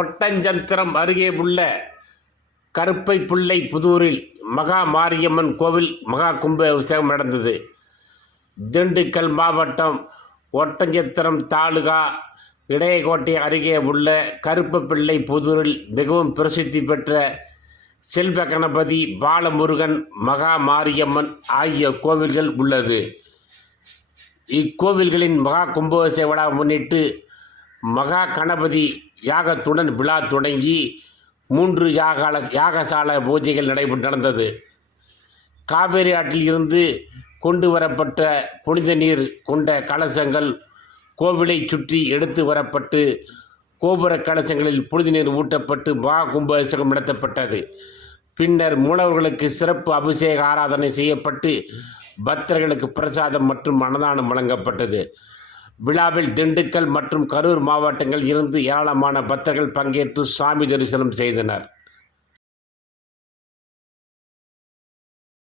ஒட்டஞ்சத்திரம் அருகே உள்ள கருப்பை பிள்ளை புதூரில் மகா மாரியம்மன் கோவில் மகா கும்ப அபிஷேகம் நடந்தது. திண்டுக்கல் மாவட்டம் ஒட்டஞ்சத்திரம் தாலுகா இடையகோட்டை அருகே உள்ள கருப்பு பிள்ளை புதூரில் மிகவும் பிரசித்தி பெற்ற செல்வ கணபதி பாலமுருகன் மகா மாரியம்மன் ஆகிய கோவில்கள் உள்ளது. இக்கோவில்களின் மகா கும்பாபிஷேக விழா முன்னிட்டு மகா கணபதி யாகத்துடன் விழா தொடங்கி மூன்று யாகால யாகசால பூஜைகள் நடைபெற்று நடந்தது. காவேரி ஆற்றில் இருந்து கொண்டு வரப்பட்ட புனித நீர் கொண்ட கலசங்கள் கோவிலை சுற்றி எடுத்து வரப்பட்டு கோபுர கலசங்களில் புனித நீர் ஊட்டப்பட்டு மகா கும்பாபிஷேகம் நடத்தப்பட்டது. பின்னர் மூலவர்களுக்கு சிறப்பு அபிஷேக ஆராதனை செய்யப்பட்டு பக்தர்களுக்கு பிரசாதம் மற்றும் அன்னதானம் வழங்கப்பட்டது. விழாவில் திண்டுக்கல் மற்றும் கரூர் மாவட்டங்கள் இருந்து ஏராளமான பக்தர்கள் பங்கேற்று சாமி தரிசனம் செய்தனர்.